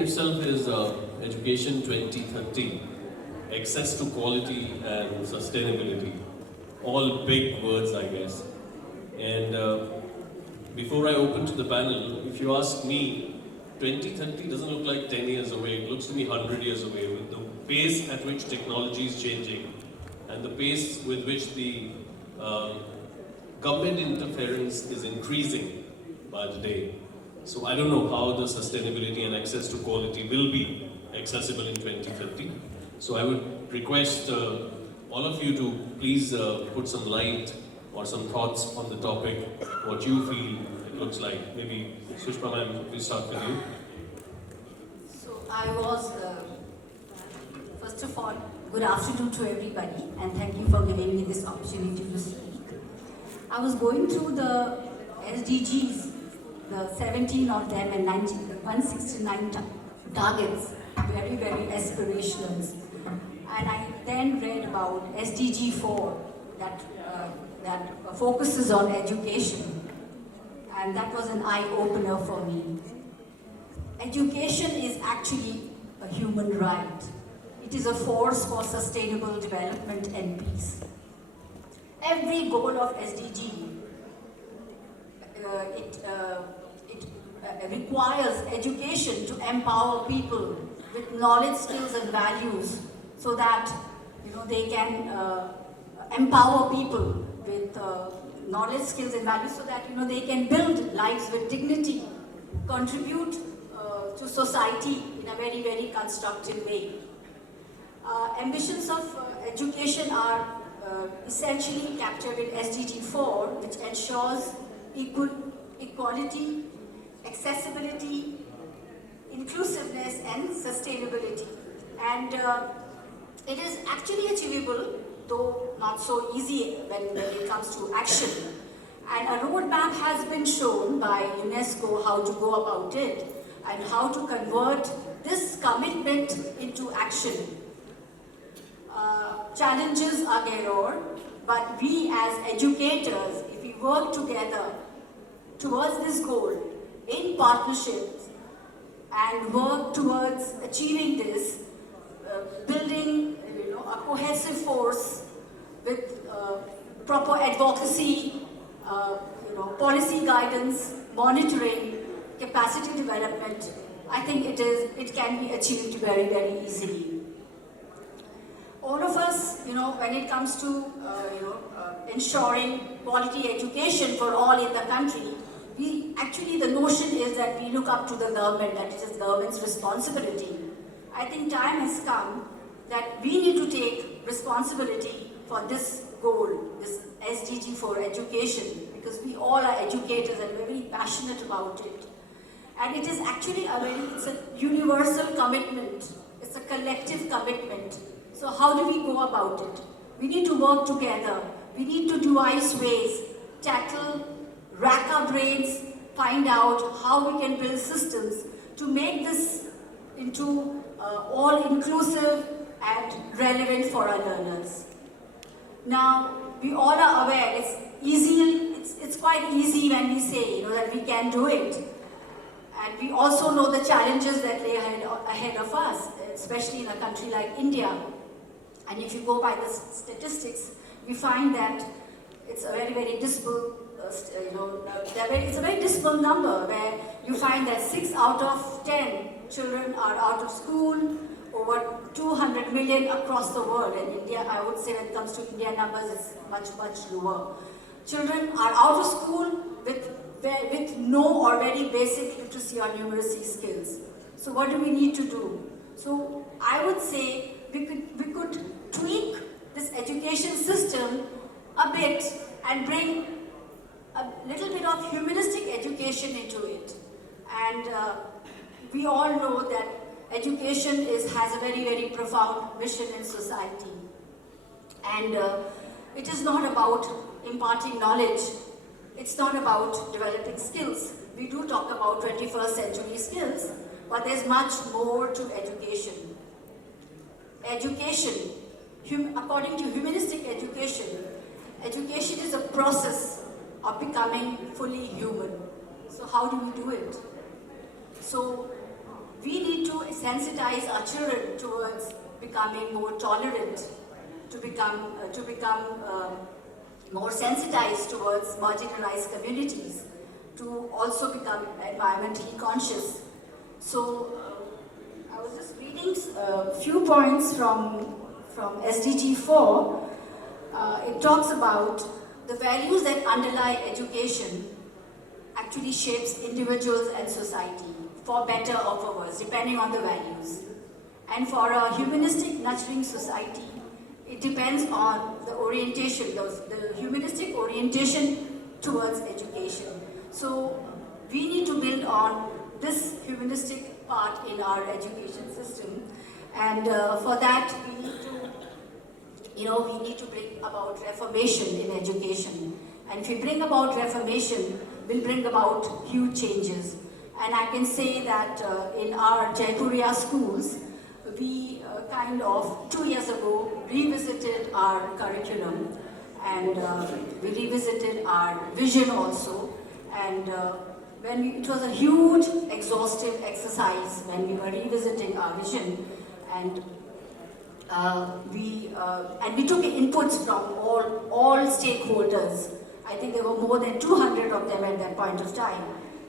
in itself is Education 2030, access to quality and sustainability. All big words, I guess. And before I open to the panel, if you ask me, 2030 doesn't look like 10 years away, it looks to me 100 years away, with the pace at which technology is changing and the pace with which the government interference is increasing by the day. So I don't know how the sustainability and access to quality will be accessible in 2030. So I would request all of you to please put some light or some thoughts on the topic, what you feel it looks like. Maybe Sushma ma'am, please start with you. So I was, first of all, good afternoon to everybody, and thank you for giving me this opportunity to speak. I was going through the SDGs, the 17 of them and 169 targets, very, very aspirational. And I then read about SDG 4 that focuses on education, and that was an eye-opener for me. Education is actually a human right. It is a force for sustainable development and peace. Every goal of SDG, it requires education to empower people with knowledge, skills and values so that they can empower people with knowledge, skills and values so that they can build lives with dignity, contribute to society in a very, very constructive way. Ambitions of education are essentially captured in SDG 4, which ensures equality, accessibility, inclusiveness and sustainability. And it is actually achievable, though not so easy when it comes to action. And a roadmap has been shown by UNESCO how to go about it and how to convert this commitment into action. Challenges are galore, but we as educators, if we work together towards this goal in partnerships and work towards achieving this, building a cohesive force with proper advocacy, policy guidance, monitoring, capacity development, I think it can be achieved very, very easily. All of us, when it comes to ensuring quality education for all in the country, the notion is that we look up to the government, that it is government's responsibility. I think time has come that we need to take responsibility for this goal, this SDG for education, because we all are educators and we're very passionate about it. And it is actually it's a universal commitment. It's a collective commitment. So how do we go about it? We need to work together. We need to devise ways, tackle, rack our brains, find out how we can build systems to make this into all-inclusive and relevant for our learners. Now, we all are aware it's quite easy when we say that we can do it. And we also know the challenges that lay ahead of us, especially in a country like India. And if you go by the statistics, we find that it's a very, very dismal, it's a very dismal number where you find that 6 out of 10 children are out of school, over 200 million across the world. In India, I would say when it comes to India numbers, it's much, much lower. Children are out of school with no or very basic literacy or numeracy skills. So what do we need to do? So I would say we could tweak this education system a bit and bring a little bit of humanistic education into it. And we all know that education has a very, very profound mission in society. And it is not about imparting knowledge. It's not about developing skills. We do talk about 21st century skills, but there's much more to education. Education, according to humanistic education, education is a process of becoming fully human. So how do we do it? So we need to sensitize our children towards becoming more tolerant, to become more sensitized towards marginalized communities, to also become environmentally conscious. So I was just reading a few points from SDG 4. It talks about the values that underlie education actually shapes individuals and society, for better or for worse, depending on the values. And for a humanistic, nurturing society, it depends on the orientation, the humanistic orientation towards education. So we need to build on this humanistic part in our education system, and for that we need to bring about reformation in education. And if we bring about reformation, we'll bring about huge changes. And I can say that in our Jaipuria schools, we kind of 2 years ago revisited our curriculum, and we revisited our vision also. And it was a huge exhaustive exercise when we were revisiting our vision, and we took inputs from all stakeholders. I think there were more than 200 of them at that point of time.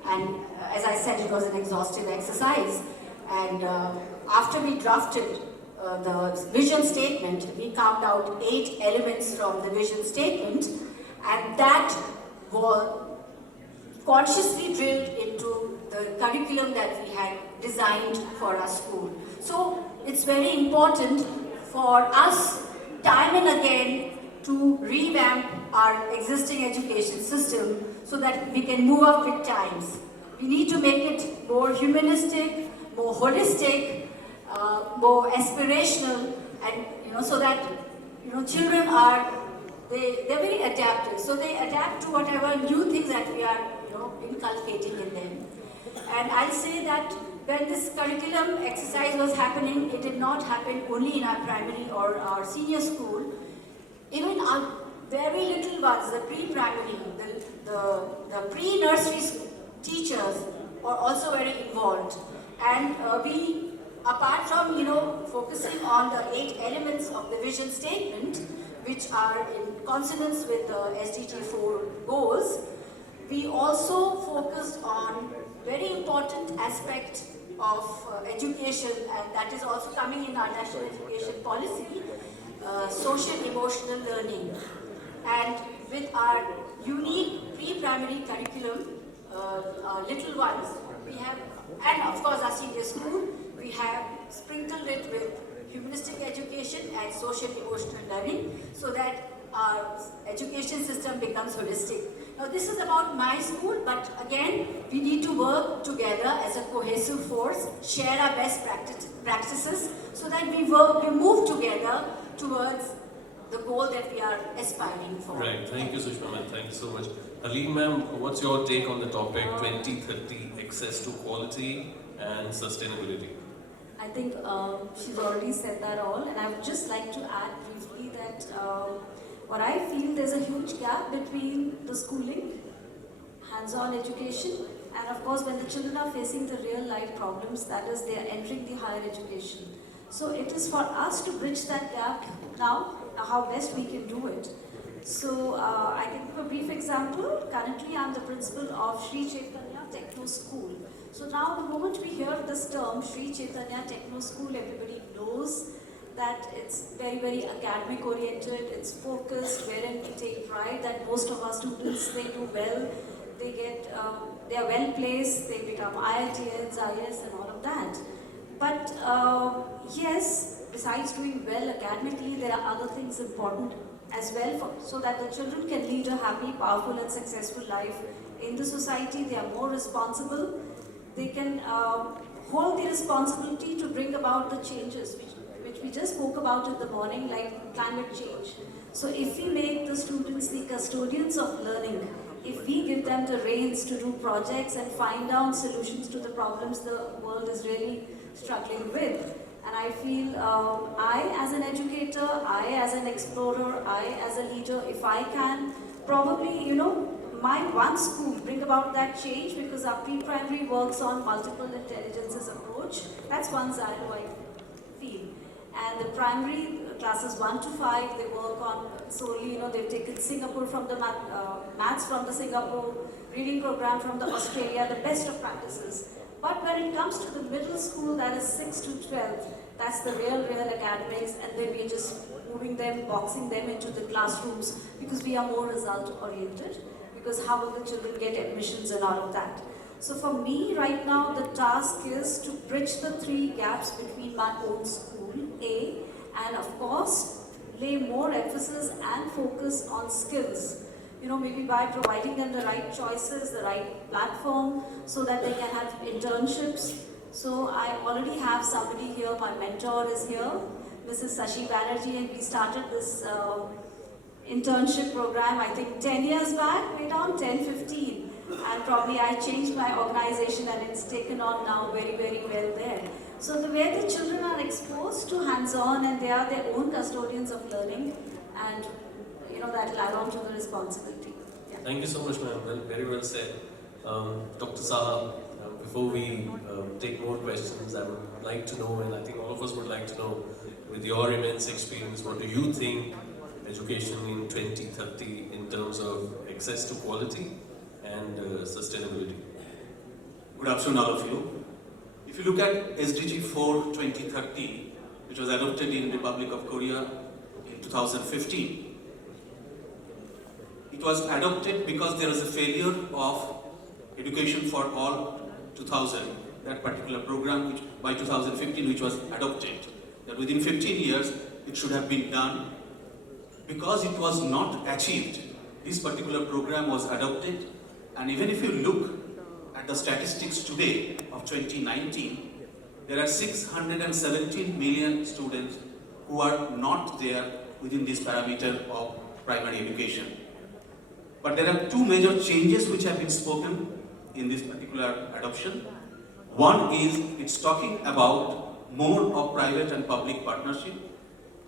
And as I said, it was an exhaustive exercise. And after we drafted the vision statement, we carved out 8 elements from the vision statement, and that was consciously drilled into the curriculum that we had designed for our school. So it's very important for us, time and again, to revamp our existing education system so that we can move up with times. We need to make it more humanistic, more holistic, more aspirational, and so that children they're very adaptive. So they adapt to whatever new things that we are inculcating in them. And I'll say that when this curriculum exercise was happening, it did not happen only in our primary or our senior school. Even our very little ones, the pre-primary, the pre-nursery teachers are also very involved. And we, apart from focusing on the 8 elements of the vision statement, which are in consonance with the SDG 4 goals, we also focused on very important aspect of education, and that is also coming in our national education policy, social emotional learning. And with our unique pre-primary curriculum, little ones, we have, and of course our senior school, we have sprinkled it with humanistic education and social emotional learning, so that our education system becomes holistic. Now this is about my school, but again, we need to work together as a cohesive force, share our best practices, so that we move together towards the goal that we are aspiring for. Right, thank you Sushma ma'am, thank you so much. Halim ma'am, what's your take on the topic 2030, access to quality and sustainability? I think she's already said that all, and I would just like to add briefly that what I feel, there's a huge gap between the schooling, hands-on education, and of course when the children are facing the real life problems, that is, they are entering the higher education. So it is for us to bridge that gap now, how best we can do it. So I can give a brief example. Currently I'm the principal of Sri Chaitanya Techno School. So now the moment we hear this term, Sri Chaitanya Techno School, everybody knows that it's very, very academic oriented, it's focused, wherein we take pride that most of our students, they do well, they are well placed, they become IITians, IAS and all of that. But yes, besides doing well academically, there are other things important as well, so that the children can lead a happy, powerful and successful life in the society. They are more responsible. They can hold the responsibility to bring about the changes which we just spoke about in the morning, like climate change. So if we make the students the custodians of learning, if we give them the reins to do projects and find out solutions to the problems the world is really struggling with, and I feel I as an educator, I as an explorer, I as a leader, if I can probably, my one school bring about that change, because our pre-primary works on multiple intelligences approach. That's one side who I feel. And the primary classes 1 to 5, they work on solely, they've taken Singapore from the maths from the Singapore, reading program from the Australia, the best of practices. But when it comes to the middle school, that is 6 to 12, that's the real academics, and then we're just moving them, boxing them into the classrooms because we are more result oriented, because how will the children get admissions and all of that. So for me right now, the task is to bridge the 3 gaps between my own school, A, and of course, lay more emphasis and focus on skills. Maybe by providing them the right choices, the right platform, so that they can have internships. So I already have somebody here, my mentor is here, Mrs. Sashi Banerjee, and we started this internship program, I think 10 years back, way down, 10, 15. And probably I changed my organization and it's taken on now very, very well there. So the way the children are exposed to hands-on and they are their own custodians of learning, and that will add on to the responsibility. Yeah. Thank you so much, ma'am. Well, very well said. Dr. Saha, before we take more questions, I would like to know, and I think all of us would like to know, with your immense experience, what do you think education in 2030 in terms of access to quality and sustainability? Good afternoon, all of you. If you look at SDG 4 2030, which was adopted in Republic of Korea in 2015, it was adopted because there was a failure of Education for All 2000, that particular program, which by 2015, which was adopted. That within 15 years, it should have been done. Because it was not achieved, this particular program was adopted. And even if you look at the statistics today of 2019, there are 617 million students who are not there within this parameter of primary education. But there are 2 major changes which have been spoken in this particular adoption. One is it's talking about more of private and public partnership,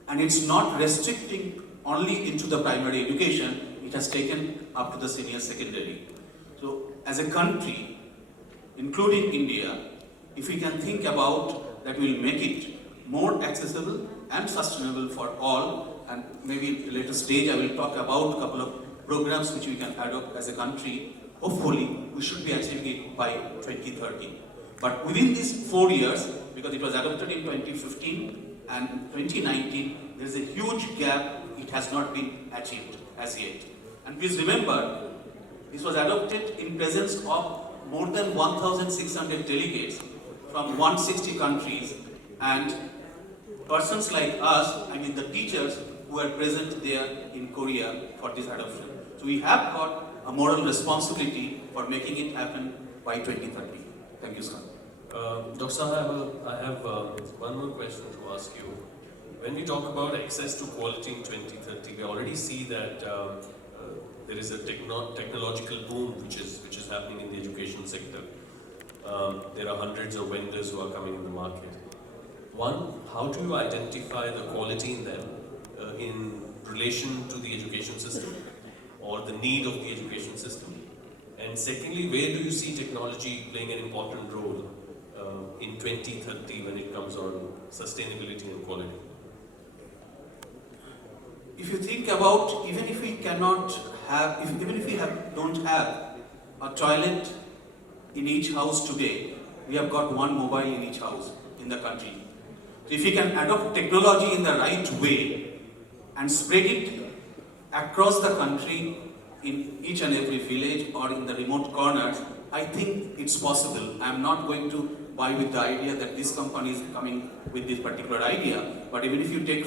and it's not restricting only into the primary education, it has taken up to the senior secondary. So as a country, including India, if we can think about that, we'll make it more accessible and sustainable for all, and maybe at a later stage I will talk about a couple of programs which we can adopt as a country. Hopefully, we should be achieving it by 2030. But within these 4 years, because it was adopted in 2015 and 2019, there is a huge gap. It has not been achieved as yet. And please remember, this was adopted in presence of more than 1,600 delegates from 160 countries, and persons like us, I mean the teachers who are present there in Korea for this adoption. So we have got a moral responsibility for making it happen by 2030. Thank you, sir. Dr. Saha, I have one more question to ask you. When we talk about access to quality in 2030, we already see that there is a technological boom which is happening in the education sector. There are hundreds of vendors who are coming in the market. One, how do you identify the quality in them in relation to the education system or the need of the education system? And secondly, where do you see technology playing an important role in 2030 when it comes on sustainability and quality? If you think about, even if we cannot have, even if we don't have a toilet in each house today, we have got one mobile in each house in the country. So if we can adopt technology in the right way and spread it across the country in each and every village or in the remote corners, I think it's possible. I'm not going to buy with the idea that this company is coming with this particular idea, but even if you take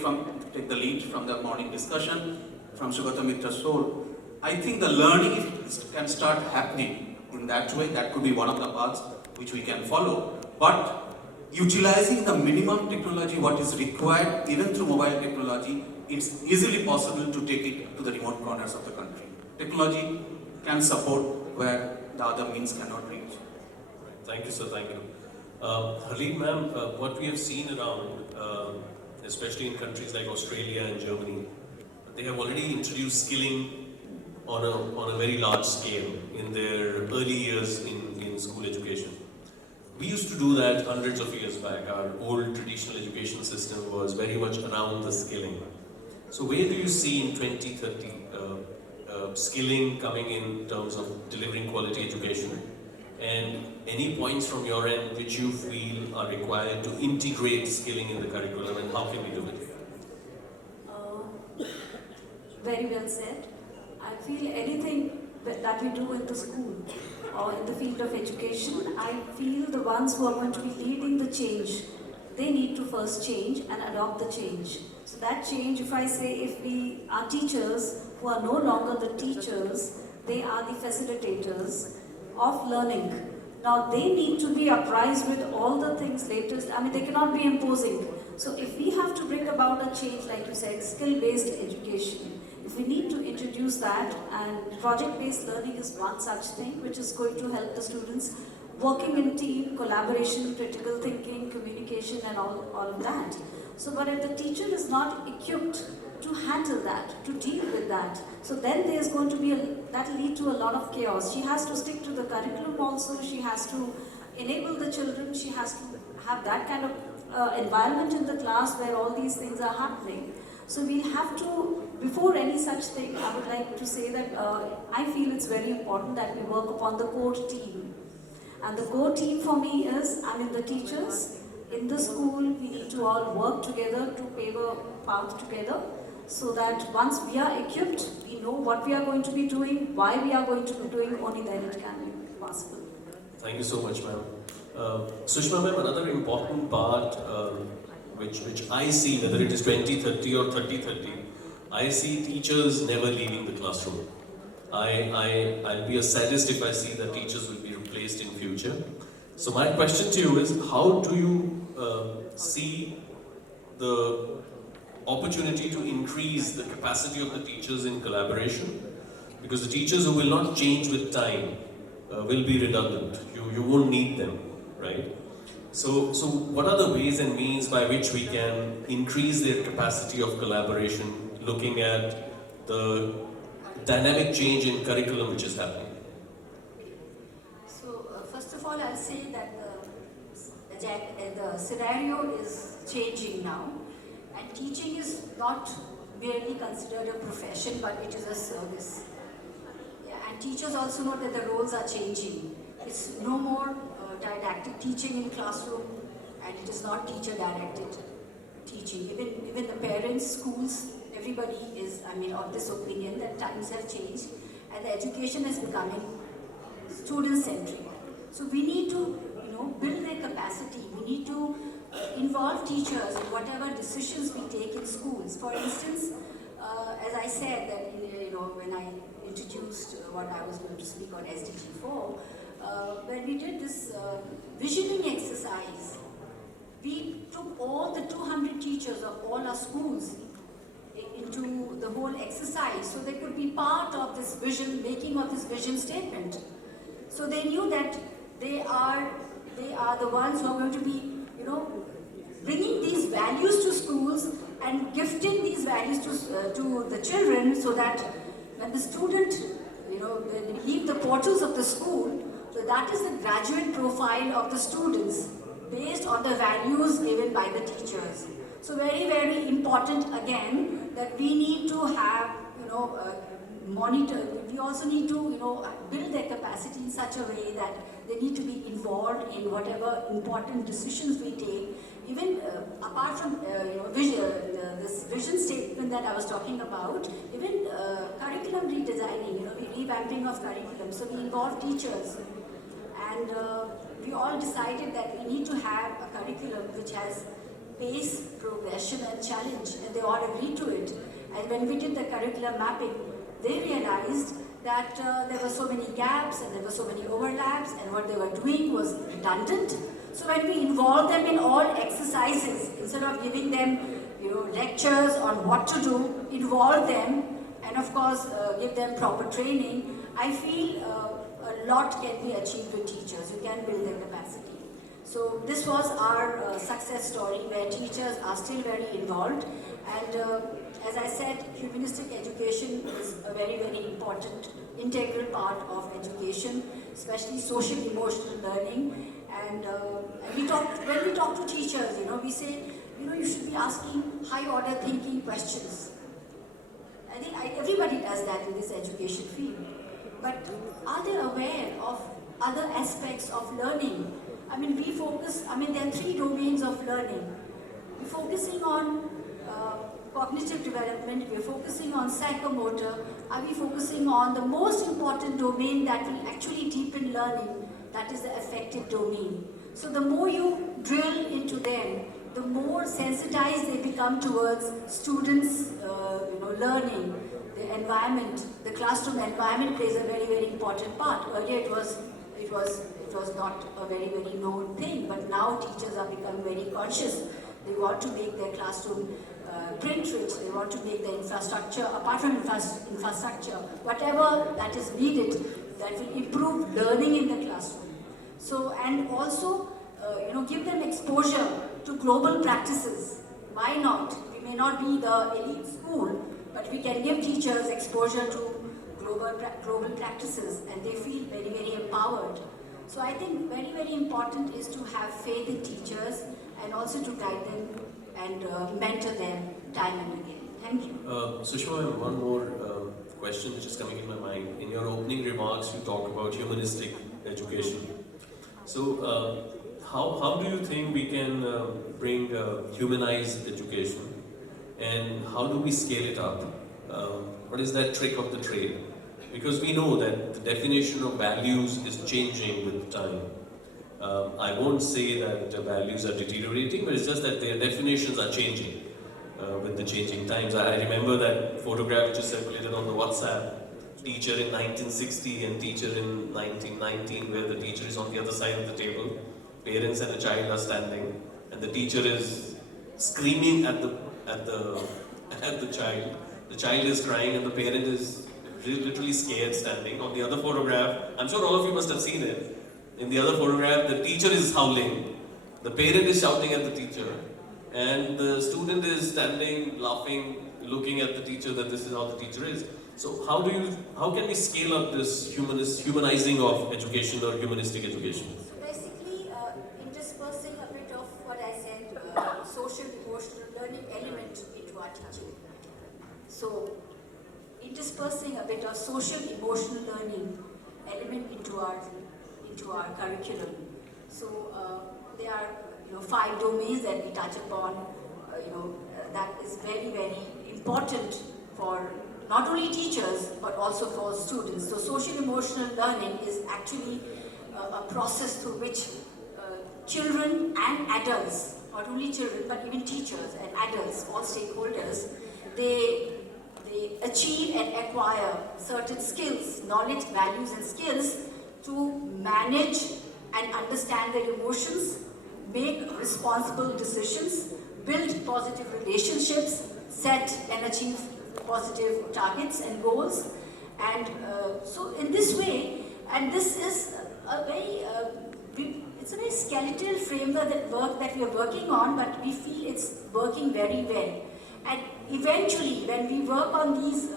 the lead from the morning discussion, from Sugata Mitra's soul, I think the learning can start happening in that way. That could be one of the paths which we can follow. But utilizing the minimum technology, what is required, even through mobile technology, it's easily possible to take it to the remote corners of the country. Technology can support where the other means cannot reach. Thank you, sir. Thank you. Harleen, ma'am, what we have seen around, especially in countries like Australia and Germany, they have already introduced skilling on a very large scale in their early years in school education. We used to do that hundreds of years back. Our old traditional education system was very much around the skilling. So where do you see in 2030 skilling coming in terms of delivering quality education? And any points from your end which you feel are required to integrate skilling in the curriculum, and how can we do it? Very well said. I feel anything that we do in the school or in the field of education, I feel the ones who are going to be leading the change, they need to first change and adopt the change. So that change, if I say, if we are teachers who are no longer the teachers, they are the facilitators of learning. Now they need to be apprised with all the things latest. I mean, they cannot be imposing. So if we have to bring about a change, like you said, skill-based education, if we need to introduce that, and project-based learning is one such thing which is going to help the students working in team, collaboration, critical thinking, communication and all of that. So but if the teacher is not equipped to handle that, to deal with that, so then there's going to be, that will lead to a lot of chaos. She has to stick to the curriculum also, she has to enable the children, she has to have that kind of environment in the class where all these things are happening. So we have to, before any such thing, I would like to say that I feel it's very important that we work upon the core team. And the core team for me is, I mean, the teachers in the school, we need to all work together to pave a path together, so that once we are equipped, we know what we are going to be doing, why we are going to be doing, only then it can be possible. Thank you so much, ma'am. Sushma ma'am, another important part which I see, whether it is 2030 or 3030, I see teachers never leaving the classroom. I'll be a sadist if I see that teachers will be replaced in future. So my question to you is, how do you see the opportunity to increase the capacity of the teachers in collaboration? Because the teachers who will not change with time will be redundant. You won't need them, right? So what are the ways and means by which we can increase their capacity of collaboration, looking at the dynamic change in curriculum which is happening? So, first of all, I'll say that the scenario is changing now, and teaching is not merely considered a profession, but it is a service. Yeah, and teachers also know that the roles are changing. It's no more didactic teaching in classroom, and it is not teacher-directed teaching. Even the parents, schools, everybody is, I mean, of this opinion that times have changed and the education is becoming student-centric. So we need to, build their capacity. We need to involve teachers in whatever decisions we take in schools. For instance, as I said that, when I introduced what I was going to speak on SDG 4, when we did this visioning exercise, we took all the 200 teachers of all our schools into the whole exercise, so they could be part of this vision, making of this vision statement. So they knew that they are the ones who are going to be, bringing these values to schools and gifting these values to the children, so that when the student, when they leave the portals of the school, so that is the graduate profile of the students based on the values given by the teachers. So very, very important again that we need to have, monitor. We also need to, build their capacity in such a way that they need to be involved in whatever important decisions we take. Even apart from, this vision statement that I was talking about, even curriculum redesigning, revamping of curriculum. So we involve teachers. And we all decided that we need to have a curriculum which has pace, progression and challenge, and they all agreed to it. And when we did the curriculum mapping, they realized that there were so many gaps and there were so many overlaps, and what they were doing was redundant. So when we involved them in all exercises, instead of giving them lectures on what to do, involve them and of course give them proper training, I feel a lot can be achieved with teachers. You can build their capacity. So this was our success story, where teachers are still very involved. And as I said, humanistic education is a very, very important integral part of education, especially social emotional learning. And when we talk to teachers, we say, you should be asking high order thinking questions. I think everybody does that in this education field. But are they aware of other aspects of learning? There are 3 domains of learning. We're focusing on cognitive development, we're focusing on psychomotor, are we focusing on the most important domain that will actually deepen learning, that is the affective domain. So the more you drill into them, the more sensitized they become towards students' learning. The environment, the classroom environment plays a very, very important part. Earlier it was not a very, very known thing, but now teachers are becoming very conscious. They want to make their classroom print rich, they want to make the infrastructure, apart from infrastructure, whatever that is needed, that will improve learning in the classroom. So, and also, give them exposure to global practices. Why not? We may not be the elite school, but we can give teachers exposure to global practices, and they feel very, very empowered. So I think very, very important is to have faith in teachers and also to guide them and mentor them time and again. Thank you. Sushma, I have one more question which is coming in my mind. In your opening remarks, you talk about humanistic education. So, how do you think we can bring humanized education, and how do we scale it up? What is that trick of the trade? Because we know that the definition of values is changing with time. I won't say that the values are deteriorating, but it's just that their definitions are changing with the changing times. I remember that photograph which is circulated on the WhatsApp, teacher in 1960 and teacher in 1919, where the teacher is on the other side of the table, parents and a child are standing, and the teacher is screaming at the child. The child is crying and the parent is literally scared standing. On the other photograph, I'm sure all of you must have seen it. In the other photograph, the teacher is howling, the parent is shouting at the teacher, and the student is standing, laughing, looking at the teacher that this is how the teacher is. So how can we scale up this humanizing of education or humanistic education? So basically, interspersing a bit of what I said, social emotional learning element into our teaching. So interspersing a bit of social emotional learning element into our curriculum. So there are 5 domains that we touch upon. That is very, very important for not only teachers but also for students. So social emotional learning is actually a process through which children and adults, not only children but even teachers and adults, all stakeholders, they achieve and acquire certain skills, knowledge, values and skills to manage and understand their emotions, make responsible decisions, build positive relationships, set and achieve positive targets and goals. And so in this way, and this is a very, it's a very skeletal framework that we are working on, but we feel it's working very well. And eventually, when we work on these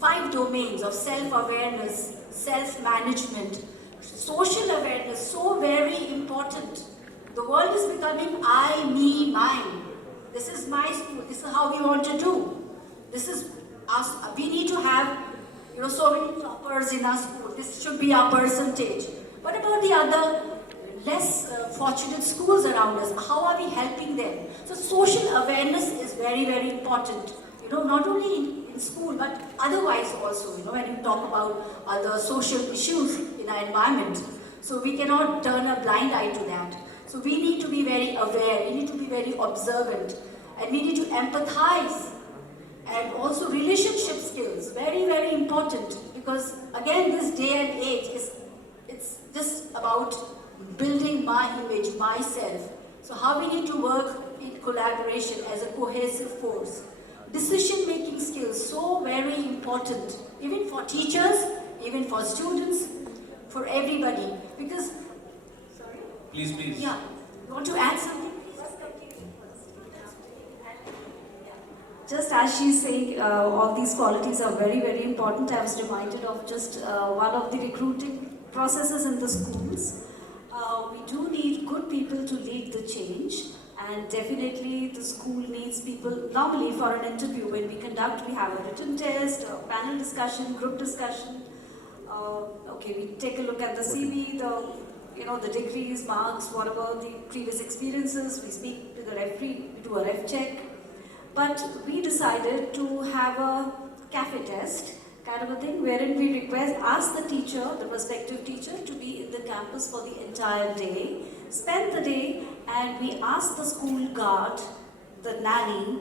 5 domains of self-awareness, self-management, social awareness, so very important. The world is becoming I, me, mine. This is my school, this is how we want to do. This is us, we need to have so many toppers in our school. This should be our percentage. What about the other less fortunate schools around us? How are we helping them? So social awareness is very, very important. Not only in school but otherwise also. When you talk about other social issues in our environment, so we cannot turn a blind eye to that. So we need to be very aware. We need to be very observant, and we need to empathize. And also relationship skills, very, very important, because again this day and age it's just about building my image, myself. So how we need to work in collaboration as a cohesive force. Decision-making skills, so very important, even for teachers, even for students, for everybody. Because, sorry? Please. Yeah, you want to add something? Just as she's saying, all these qualities are very, very important. I was reminded of just one of the recruiting processes in the schools. We do need people to lead the change. And definitely the school needs people. Normally for an interview, when we conduct, we have a written test, a panel discussion, group discussion. Okay, we take a look at the CV, the degrees, marks, whatever the previous experiences. We speak to the referee, we do a ref check. But we decided to have a cafe test kind of a thing, wherein we ask the teacher, the prospective teacher, to be in the campus for the entire day, spend the day, and we ask the school guard, the nanny,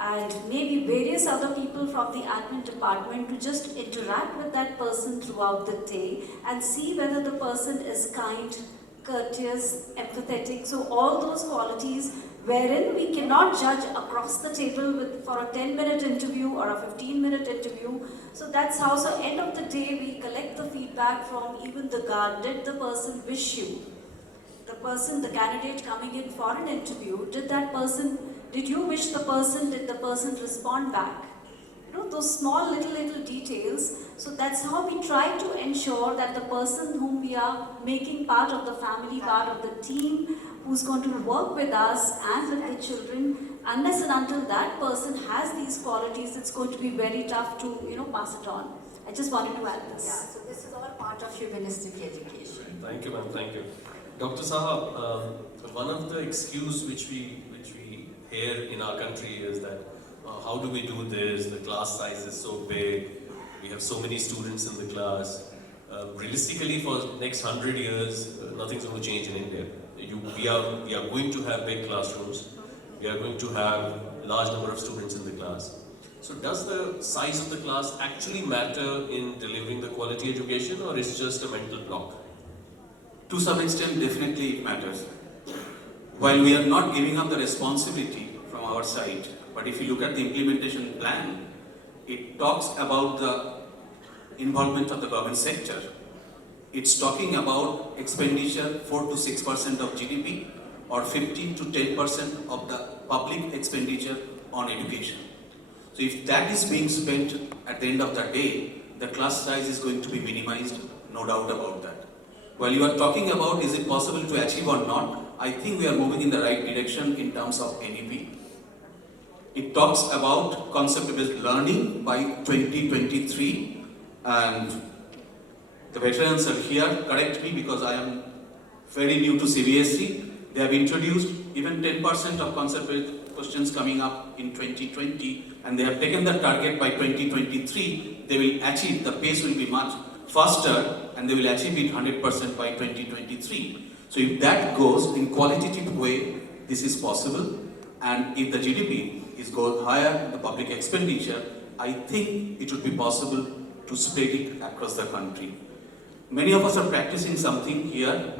and maybe various other people from the admin department to just interact with that person throughout the day and see whether the person is kind, courteous, empathetic. So all those qualities wherein we cannot judge across the table for a 10-minute interview or a 15-minute interview. So that's how, so end of the day, we collect the feedback from even the guard. Did the person wish you? The candidate coming in for an interview, did you wish the person, did the person respond back? Those small little details. So that's how we try to ensure that the person whom we are making part of the family, part of the team, who's going to work with us and with the children, unless and until that person has these qualities, it's going to be very tough to, pass it on. I just wanted to add this. Yeah, so this is all part of humanistic education. Thank you, ma'am. Thank you. Dr. Saha, one of the excuses which we hear in our country is that how do we do this? The class size is so big. We have so many students in the class. Realistically, for the next 100 years, nothing's going to change in India. We are going to have big classrooms. We are going to have a large number of students in the class. So does the size of the class actually matter in delivering the quality education, or is it just a mental block? To some extent, definitely it matters. While we are not giving up the responsibility from our side, but if you look at the implementation plan, it talks about the involvement of the government sector. It's talking about expenditure 4 to 6% of GDP or 15 to 10% of the public expenditure on education. So if that is being spent at the end of the day, the class size is going to be minimized, no doubt about that. While you are talking about is it possible to achieve or not, I think we are moving in the right direction in terms of NEP. It talks about concept-based learning by 2023, and the veterans are here, correct me because I am very new to CBSE. They have introduced even 10% of concept-based questions coming up in 2020, and they have taken the target by 2023. They will achieve, the pace will be much faster, and they will achieve it 100% by 2023. So if that goes in qualitative way, this is possible, and if the GDP is go higher, the public expenditure, I think it would be possible to spread it across the country. Many of us are practicing something here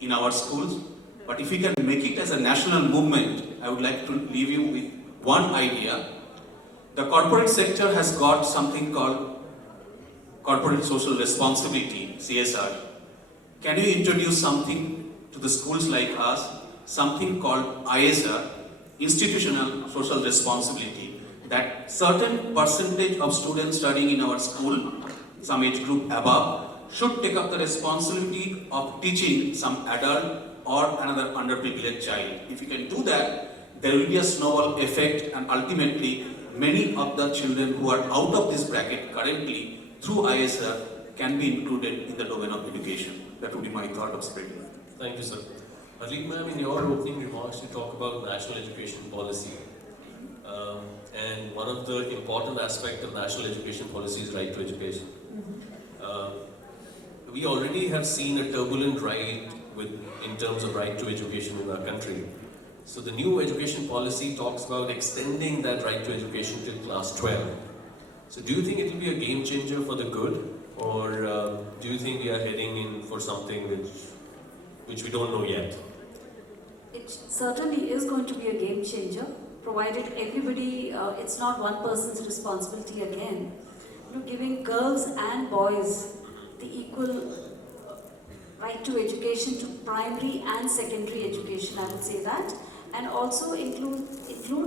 in our schools, but if we can make it as a national movement, I would like to leave you with one idea. The corporate sector has got something called corporate social responsibility, CSR. Can you introduce something to the schools like us, something called ISR, institutional social responsibility, that certain percentage of students studying in our school, some age group above, should take up the responsibility of teaching some adult or another underprivileged child. If you can do that, there will be a snowball effect, and ultimately many of the children who are out of this bracket currently through ISR can be included in the domain of education. That would be my thought of spreading. Thank you, sir. Harleen ma'am, in your opening remarks, you talk about national education policy. And one of the important aspects of national education policy is right to education. We already have seen a turbulent ride in terms of right to education in our country. So the new education policy talks about extending that right to education till class 12. So do you think it will be a game changer for the good, or do you think we are heading in for something which we don't know yet? It certainly is going to be a game changer, provided everybody, it's not one person's responsibility again. Giving girls and boys the equal right to education, to primary and secondary education, I would say that, and also include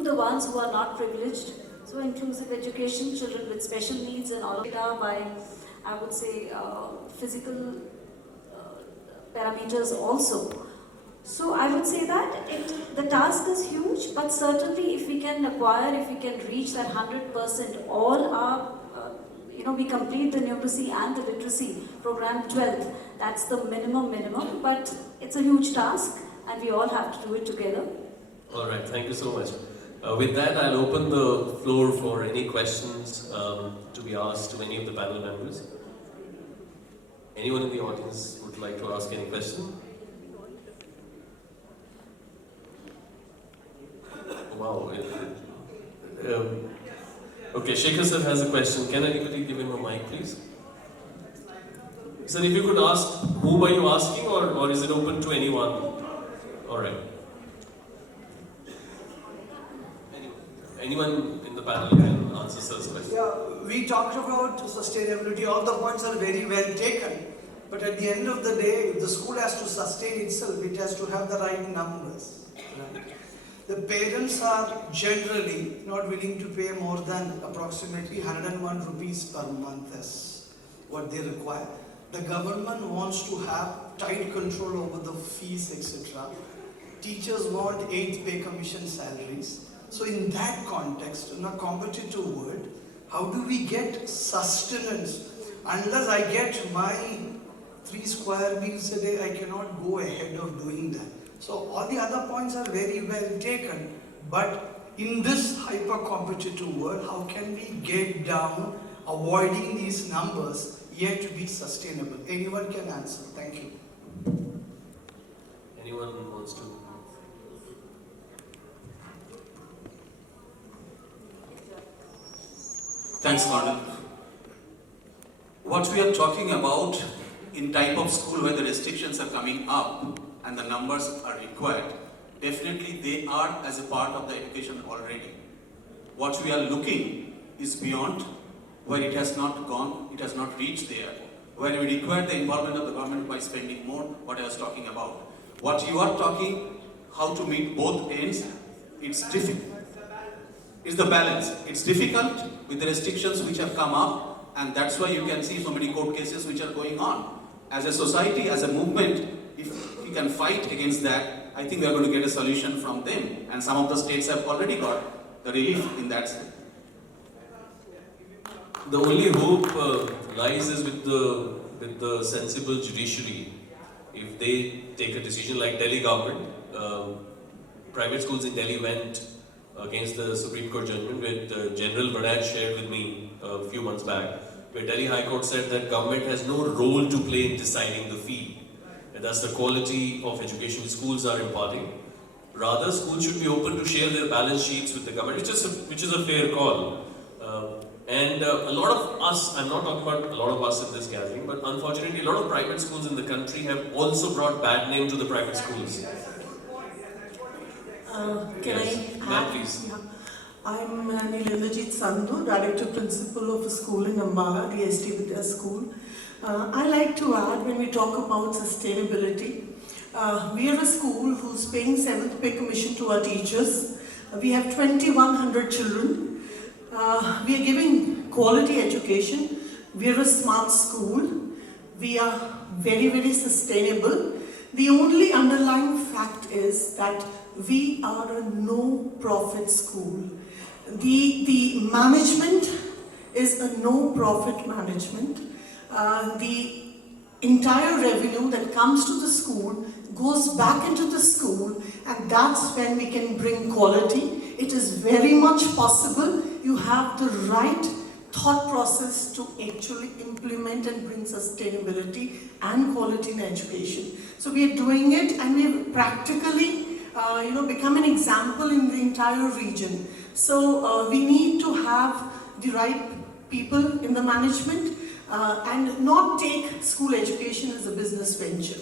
the ones who are not privileged. So inclusive education, children with special needs and all of that by, I would say, physical parameters also. So I would say that the task is huge, but certainly if we can acquire, if we can reach that 100%, all our, we complete the numeracy and the literacy program 12th. That's the minimum, but it's a huge task and we all have to do it together. All right, thank you so much. With that, I'll open the floor for any questions to be asked to any of the panel members. Anyone in the audience would like to ask any question? Wow. Okay, Shekhar sir has a question. Can anybody give him a mic, please? Sir, if you could ask, whom are you asking, or is it open to anyone? All right. Anyone in the panel can answer sir's question. Yeah, we talked about sustainability. All the points are very well taken. But at the end of the day, if the school has to sustain itself, it has to have the right numbers. Right? The parents are generally not willing to pay more than approximately 101 rupees per month as what they require. The government wants to have tight control over the fees, etc. Teachers want 8th pay commission salaries. So in that context, in a competitive world, how do we get sustenance? Unless I get my 3 square meals a day, I cannot go ahead of doing that. So all the other points are very well taken, but in this hyper-competitive world, how can we get down avoiding these numbers yet to be sustainable? Anyone can answer. Thank you. Anyone wants to? Thanks, Gordon. What we are talking about in type of school where the restrictions are coming up and the numbers are required, definitely they are as a part of the education already. What we are looking is beyond where it has not gone, it has not reached there, where we require the involvement of the government by spending more, what I was talking about. What you are talking, how to meet both ends, it's difficult. It's the balance. It's difficult with the restrictions which have come up, and that's why you can see so many court cases which are going on. As a society, as a movement, if we can fight against that, I think we are going to get a solution from them. And some of the states have already got the relief in that sense. The only hope lies is with the sensible judiciary. If they take a decision like Delhi government, private schools in Delhi went against the Supreme Court judgment, with General Vadad shared with me a few months back, where Delhi High Court said that government has no role to play in deciding the fee. And that's the quality of education schools are imparting. Rather, schools should be open to share their balance sheets with the government, which is a fair call. And a lot of us, I'm not talking about a lot of us in this gathering, but unfortunately a lot of private schools in the country have also brought bad name to the private schools. Can Yes. I Ma'am, add? please. Yeah. I'm Nilendrajit Sandhu, Director Principal of a school in Ambala, DST Vidya School. I like to add, when we talk about sustainability, we are a school who's paying 7th pay commission to our teachers. We have 2,100 children. We are giving quality education. We are a smart school. We are very, very sustainable. The only underlying fact is that we are a no-profit school. The management is a no-profit management. The entire revenue that comes to the school goes back into the school, and that's when we can bring quality. It is very much possible. You have the right thought process to actually implement and bring sustainability and quality in education. So we are doing it, and we've practically become an example in the entire region. So we need to have the right people in the management and not take school education as a business venture.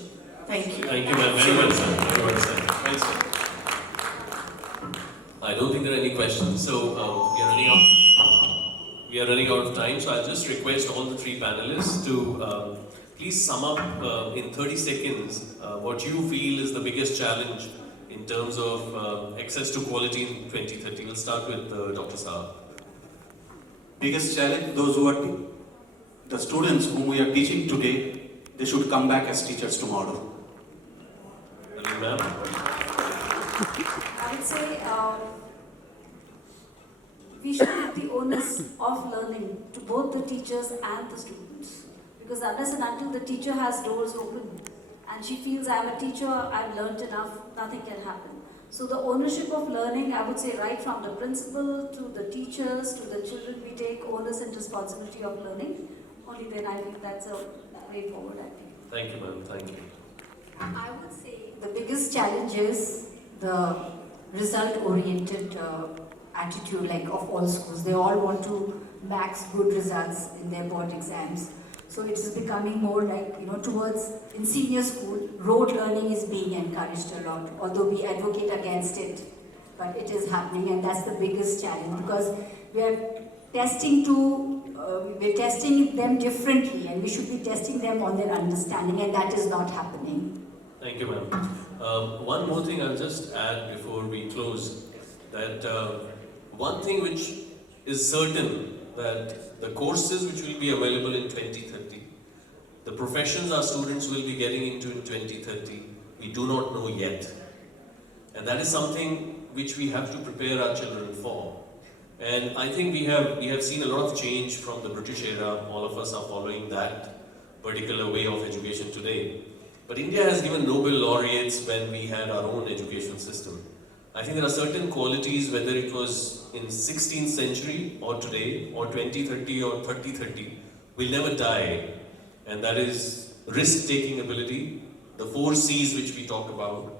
Thank you. Thank you, ma'am. Very well said. Very well said. Well said. I don't think there are any questions, so we are running out of time. So I'll just request all the 3 panelists to please sum up in 30 seconds what you feel is the biggest challenge in terms of access to quality in 2030. We'll start with Dr. Saab. Biggest challenge, those who are the students whom we are teaching today, they should come back as teachers tomorrow. Ma'am? I would say we should give the onus of learning to both the teachers and the students. Because unless and until the teacher has doors open and she feels I'm a teacher, I've learnt enough, nothing can happen. So the ownership of learning, I would say right from the principal to the teachers to the children, we take onus and responsibility of learning. Only then I think that's a way forward, I think. Thank you, ma'am. Thank you. I would say the biggest challenge is the result-oriented attitude, like of all schools. They all want to max good results in their board exams. So it is becoming more like, towards, in senior school, rote learning is being encouraged a lot, although we advocate against it. But it is happening, and that's the biggest challenge, because we are testing we're testing them differently, and we should be testing them on their understanding, and that is not happening. Thank you, ma'am. One more thing I'll just add before we close, that one thing which is certain, that the courses which will be available in 2030, the professions our students will be getting into in 2030, we do not know yet. And that is something which we have to prepare our children for. And I think we have seen a lot of change from the British era. All of us are following that particular way of education today. But India has given Nobel laureates when we had our own education system. I think there are certain qualities, whether it was in 16th century or today, or 2030 or 3030, will never die. And that is risk-taking ability, the 4 C's which we talk about.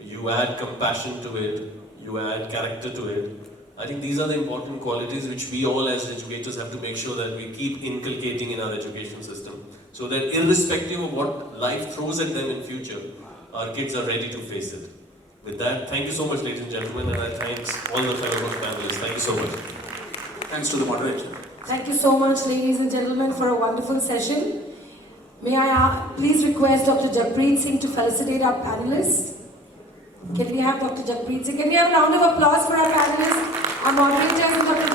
You add compassion to it, you add character to it. I think these are the important qualities which we all as educators have to make sure that we keep inculcating in our education system, so that irrespective of what life throws at them in future, our kids are ready to face it. With that, thank you so much, ladies and gentlemen, and I thank all the fellow panelists. Thank you so much. Thanks to the moderator. Thank you so much, ladies and gentlemen, for a wonderful session. May I please request Dr. Jagpreet Singh to felicitate our panelists? Can we have Dr. Jagpreet Singh? Can we have a round of applause for our panelists, our moderators, and Dr.